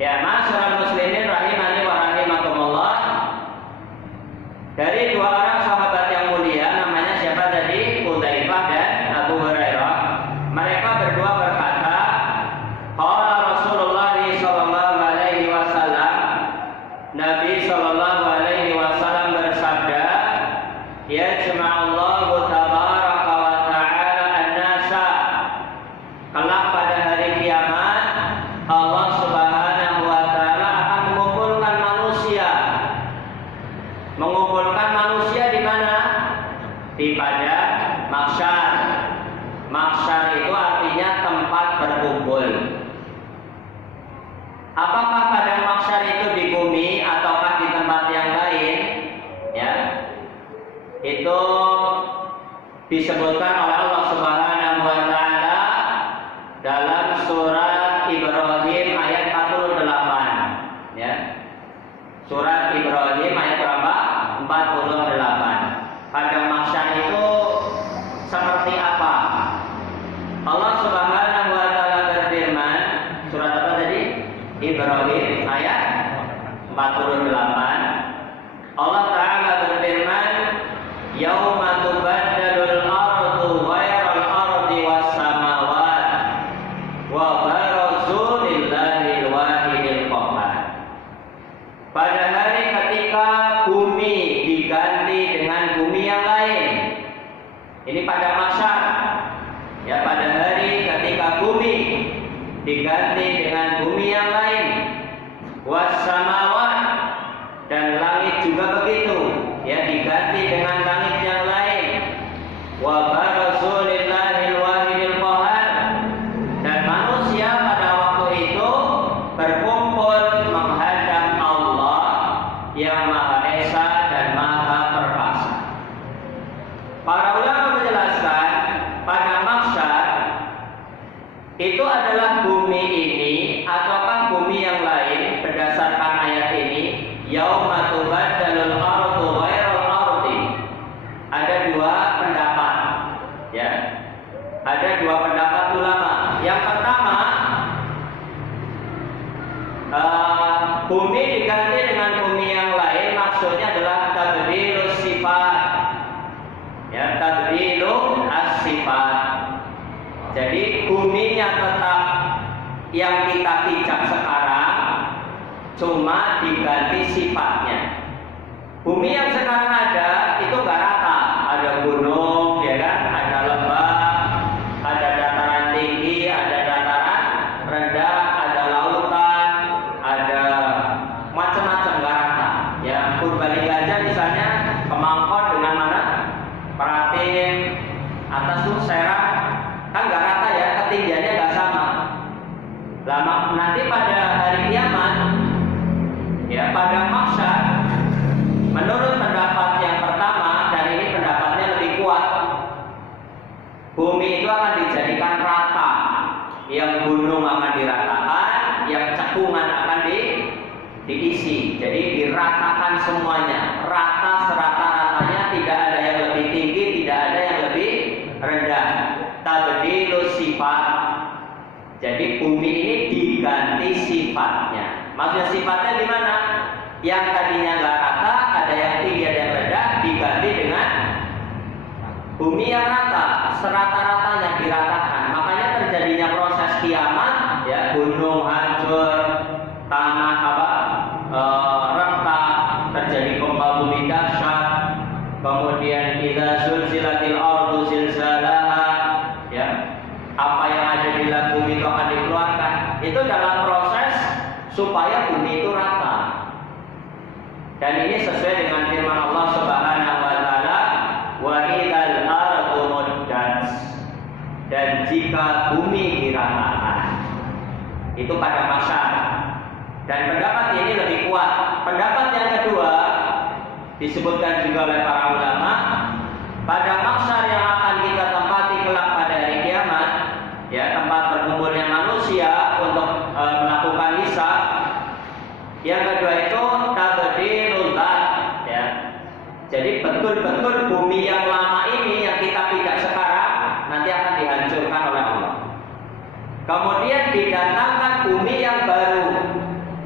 Ya, ma'asyiral muslimin rahimani wa rahimakumullah. Dari dua orang sahabat yang mulia, namanya siapa tadi? Hudzaifah dan Abu Hurairah. Mereka berdua berkata, qala Rasulullah sallallahu alaihi wasallam, Nabi sallallahu alaihi wasallam bersabda, yajma'ullahu tabaraka wa ta'ala an-nasa. Kelak pada hari kiamat, Allah Subhanahu wa taala akan mengumpulkan manusia di mana? Di pada mahsyar. Mahsyar itu artinya tempat berkumpul. Apakah pada mahsyar itu di bumi ataukah di tempat yang lain? Ya. Itu disebutkan oleh Allah Subhanahu wa taala dalam surat Ibrahim ayat 48, ya. Surat Ibrahim ayat berapa? 48. Padang mahsyar itu seperti apa? Allah Subhanahu wa taala berfirman, surat apa tadi? Ibrahim ayat 48. Allah taala berfirman, yauma tubaddalul ardu ghairal ardi was samawat wa barazu lillahil wahidil qahhar. Pada hari ketika bumi diganti dengan bumi yang lain. Ini pada mahsyar. Ya, pada hari ketika bumi diganti dengan bumi yang lain. Was samawat, dan langit juga begitu, ya, diganti dengan langit yang lain. Wa barazu lillahil wahidil qahhar, dan manusia pada waktu itu berkumpul menghadap Allah yang Maha Esa dan Maha Perkasa. Para ulama menjelaskan pada mahsyar itu adalah bumi ini ataukah bumi yang lain berdasarkan ayat ini. Yauma tubaddalul ardu ghairal ardi. Ada dua pendapat, ya. Ada dua pendapat ulama. Yang pertama, bumi diganti dengan bumi yang lain maksudnya adalah tabdilus sifat. Ya, tabdilu as-sifat. Jadi buminya tetap yang kita pijak sekarang, cuma diganti sifatnya. Bumi yang sekarang ada itu nggak rata, ada gunung, ya kan, ada lembah, ada dataran tinggi, ada dataran rendah, ada lautan, ada macam-macam, nggak rata. Ya, Purbalingga aja misalnya Kemangkon dengan mana? Pratin, atas tuh Serang, kan nggak rata ya, ketinggiannya nggak sama. Lama nanti pada hari kiamat, ya, pada mahsyar, menurut pendapat yang pertama, dan ini pendapatnya lebih kuat, bumi itu akan dijadikan rata, yang gunung akan diratakan, yang cekungan akan diisi, jadi diratakan semuanya, rata serata-ratanya, tidak ada yang lebih tinggi, tidak ada yang lebih rendah. Tabdilus sifat. Jadi bumi ini diganti sifatnya. Maksudnya sifatnya gimana? Yang tadinya nggak rata, ada yang tinggi, ada yang rendah, diganti dengan bumi yang rata, serata-ratanya diratakan. Makanya terjadinya proses kiamat, ya, gunung hancur, tanah retak, terjadi gempa bumi dahsyat, kemudian idza zulzilatil ardu zilzalaha, ya, apa yang ada di dalam bumi itu akan dikeluarkan. Itu dalam proses supaya bumi itu rata. Dan ini sesuai dengan firman Allah Subhanahu wa taala, wa idzal ardu muddat, dan jika bumi diratakan. Itu pada mahsyar. Dan pendapat ini lebih kuat. Pendapat yang kedua disebutkan juga oleh para ulama, pada mahsyar yang akan kita tempati kelak pada hari kiamat, ya, tempat berkumpulnya manusia untuk melakukan hisab. Yang kedua itu tabdilul dzat, ya. Jadi betul-betul bumi yang lama ini yang kita pijak sekarang nanti akan dihancurkan oleh Allah. Kemudian didatangkan bumi yang baru.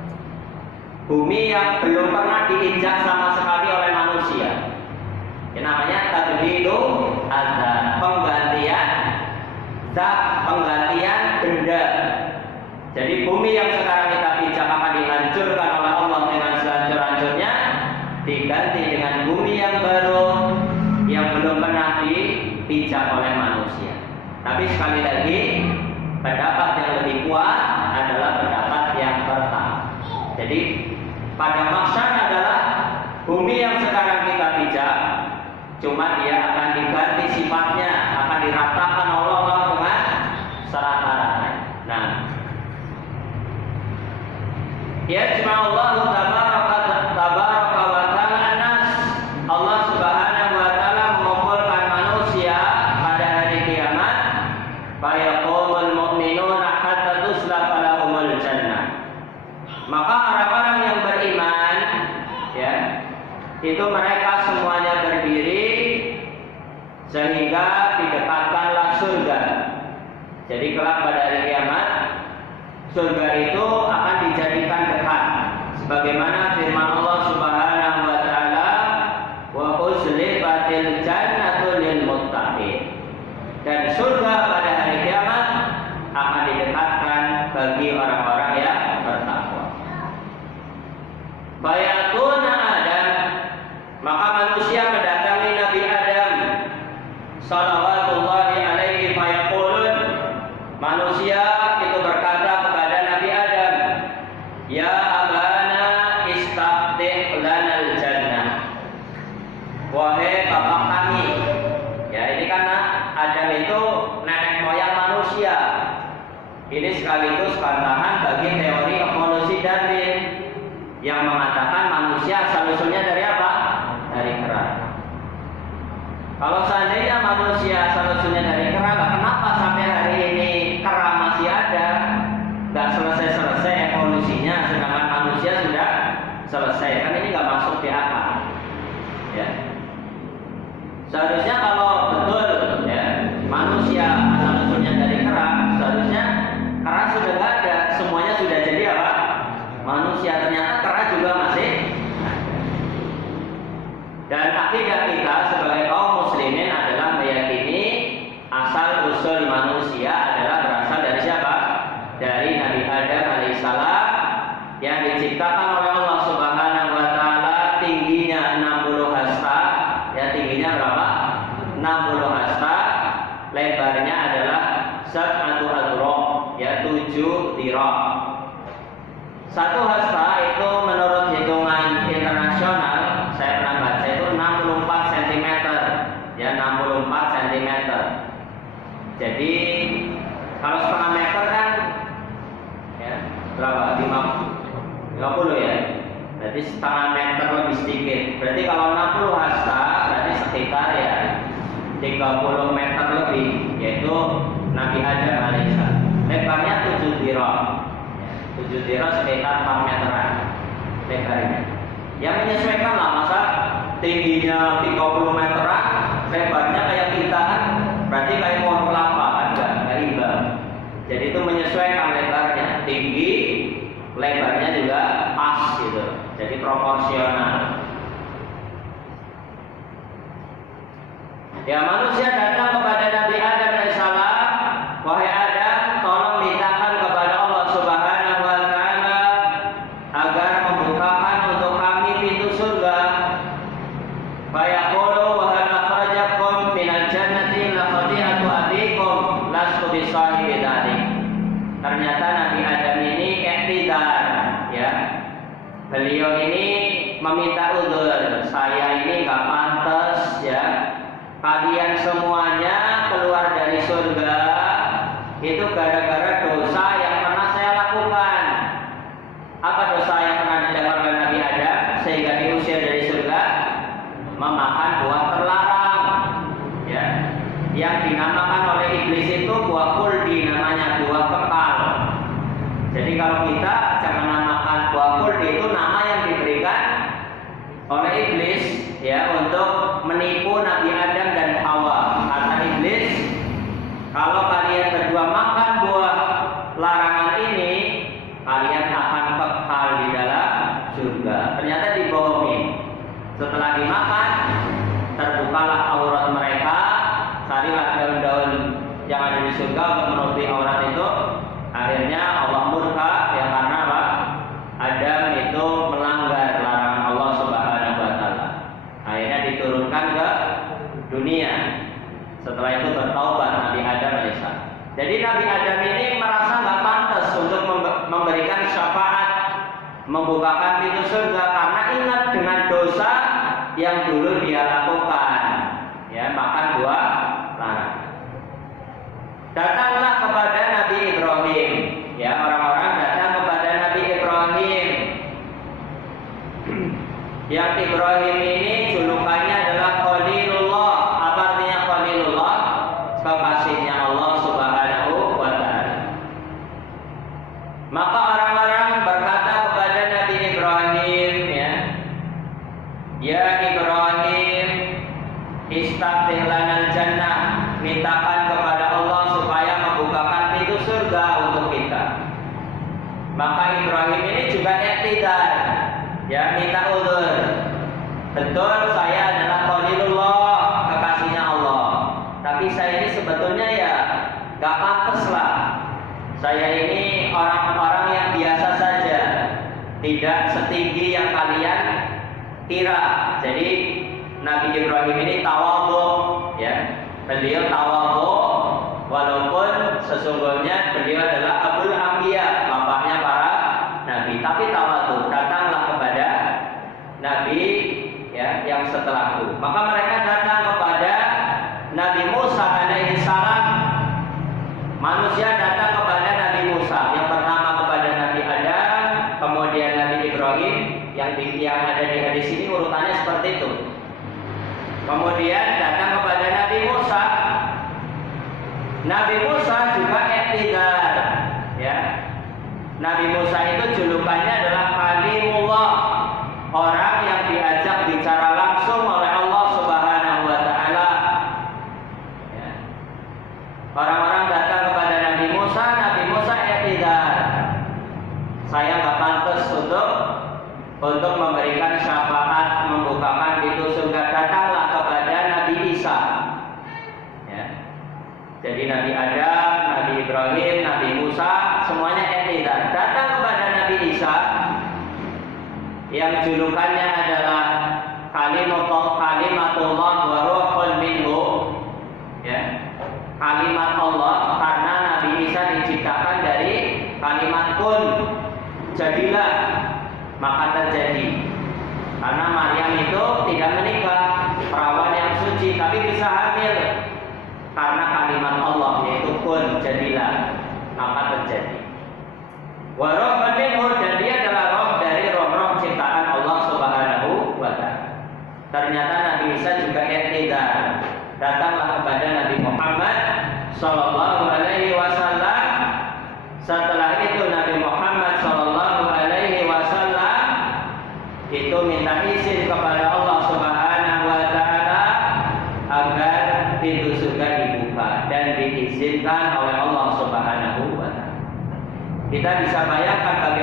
bumi yang belum pernah diinjak sama sekali oleh manusia. Yang namanya tabdilu adzat, penggantian zat, penggantian benda. Jadi bumi yang sekarang kita pijak akan dihancurkan oleh Allah dengan sehancur-hancurnya, diganti dengan bumi yang baru yang belum pernah dipijak oleh manusia. Tapi sekali lagi, pendapat yang lebih kuat adalah pendapat yang pertama. Jadi pada maksudnya adalah bumi yang sekarang kita pijak, cuma dia akan diganti sifatnya, akan diratakan Allah dengan serata-rata. Nah, yajma'ullahu tabaraka wa ta'ala nas, Allah Subhanahu wa ta'ala mengumpulkan manusia pada hari kiamat, fayaqumul mu'minuna hatta tuslafa lahumul jannah. Maka orang-orang yang beriman, ya, itu mereka semuanya berdiri sehingga didekatkanlah surga. Jadi kelak pada hari kiamat, surga itu akan dijadikan dekat, sebagaimana firman Allah Subhanahu wa ta'ala, wa uzlifatil jannatu lil muttaqin. Dan surga pada hari kiamat akan didekatkan bagi orang-orang yang bertakwa. Bayatuna Adam, maka manusia mendatangi Nabi Adam salawatullahi alaihi fayaqulun, manusia itu berkata kepada Nabi Adam, ya abana istaftih lanal jannah, wahai bapak kami. Ya, ini karena Adam itu nenek moyang manusia. Ini sekaligus bantahan bagi teori evolusi Darwin yang mengatakan manusia asal-usulnya dari apa? Dari kera. Kalau seandainya manusia asal-usulnya dari kera, kenapa sampai hari ini kera masih ada? Nggak selesai-selesai evolusinya, sedangkan manusia sudah selesai. Kan ini nggak masuk di akal. Ya. Seharusnya kalau betul, ya, manusia asal-usulnya dari kera, seharusnya kera sudah nggak ada, semuanya sudah jadi apa? Manusia. Ternyata kera juga masih. Dan akidah kita sebagai kaum muslimin adalah meyakini asal usul manusia adalah berasal dari siapa? Dari Nabi Adam alaihissalam yang diciptakan oleh Allah Subhanahu wa ta'ala, tingginya 60 hasta. Ya, tingginya berapa? 60 hasta. Lebarnya adalah 1 adro, ya 7 dirham. 1 hasta itu menurut hitungan internasional, saya pernah baca itu 64 cm, ya 64 cm. Jadi kalau setengah meter kan, ya berapa? 50 ya. Berarti setengah meter lebih sedikit. Berarti kalau 60 hasta berarti sekitar ya 30 meter lebih, yaitu Nabi Adam alaihissalam. Lebarnya 7 dirham. 7 dirham sekitar 4 meteran lebarnya. Yang menyesuaikan lah, masa tingginya 30 meteran, lebarnya kayak kita kan, berarti kayak pohon kelapa kan, nggak imbang. Jadi itu menyesuaikan lebarnya, tinggi, lebarnya juga pas gitu. Jadi proporsional. Ya, manusia datang kepada Nabi Adam alaihissalam, wahai Adam, tolong mintakan kepada Allah Subhanahu wa ta'ala agar membukakan untuk kami pintu surga. Fayaqulu wa hal akhrajakum minal jannati la khati'atu abikum lastu bisahibi dzalik. Ternyata Nabi Adam ini iktidar, ya. Beliau ini meminta uzur, saya ini nggak pantas, ya. Kalian semuanya keluar dari surga itu gara-gara dosa yang pernah saya lakukan. Apa dosa yang pernah dilakukan oleh Nabi Adam sehingga diusir dari surga? Memakan buah terlarang, ya. Yang dinamakan oleh iblis itu buah khuldi, namanya buah kekal. Jadi kalau kita jangan namakan buah khuldi, itu nama yang diberikan oleh iblis, ya, untuk menipu Nabi Adam dan Hawa. Kata iblis, kalau kalian berdua makan buah larangan ini, kalian akan kekal di dalam surga. juga. Ternyata dibohongin. Setelah dimakan, terbukalah aurat mereka. Carilah daun-daun yang ada di surga untuk menutupi aurat itu. Akhirnya Allah murka ya karena apa? Adam itu melanggar larangan Allah Subhanahu wa taala. Akhirnya diturunkan ke dunia. Setelah itu bertaubat Nabi Adam alaihissalam. Jadi Nabi Adam ini merasa nggak pantas untuk memberikan syafaat, membukakan pintu surga karena ingat dengan dosa yang dulu dia lakukan, ya makan buah larangan. Datanglah kepada Nabi Ibrahim, ya orang-orang datang kepada Nabi Ibrahim. Yang Ibrahim ini julukannya adalah Khalilullah. Apa artinya Khalilullah? Kekasihnya Allah Subhanahu wa taala. Maka orang-orang berkata kepada Nabi Ibrahim, ya Ibrahim, istaftih lanal jannah, mintakan kepada Allah supaya membukakan pintu surga untuk kita. Maka Ibrahim ini juga iktidar, ya minta uzur. Betul saya adalah Khalilullah, kekasihnya Allah. Tapi saya ini sebetulnya ya gak pantas lah. Saya ini orang-orang yang biasa saja, tidak setinggi yang kalian kira. Jadi Nabi Ibrahim ini tawadhu, ya. Beliau tawadhu walaupun sesungguhnya beliau adalah Abul Anbiya, bapaknya para nabi. Tapi tawadhu, datanglah kepada nabi ya yang setelahku. Maka mereka datang kepada Nabi Musa alaihi salam. Manusia datang kepada Nabi Musa. Yang pertama kepada Nabi Adam, kemudian Nabi Ibrahim. Yang ada di hadis ini urutannya seperti itu. Kemudian datang kepada Nabi Musa. Nabi Musa juga iktidar, ya. Nabi Musa itu julukannya adalah Kalimullah, orang yang diajak bicara langsung oleh Allah Subhanahu wa taala. Ya. Orang-orang datang kepada Nabi Musa iktidar. Saya nggak pantas untuk memberikan syafaat, membukakan pintu surga. Datanglah kepada Nabi Isa. Ya. Jadi Nabi Adam, Nabi Ibrahim, Nabi Musa, semuanya iktidar. Datang kepada Nabi Isa yang julukannya adalah Kalimatullah wa ruhun minhu. Ya. Kalimat Allah karena Nabi Isa diciptakan dari kalimat kun, jadilah, maka terjadi. Karena Maryam itu tidak menikah, perawan yang suci, tapi bisa hamil karena kalimat Allah yaitu kun, jadilah, maka terjadi. Wa ruhun minhu, dan dia adalah roh dari roh-roh ciptaan Allah Subhanahu wa taala. Ternyata Nabi Isa juga iktidar. Datanglah kepada Nabi Muhammad sallallahu alaihi wasallam. Setelah itu Nabi Muhammad sallallahu alaihi wasallam itu minta izin kepada Allah Subhanahu wa taala agar pintu surga dibuka dan diizinkan oleh Allah Subhanahu wa taala. Kita bisa bayangkan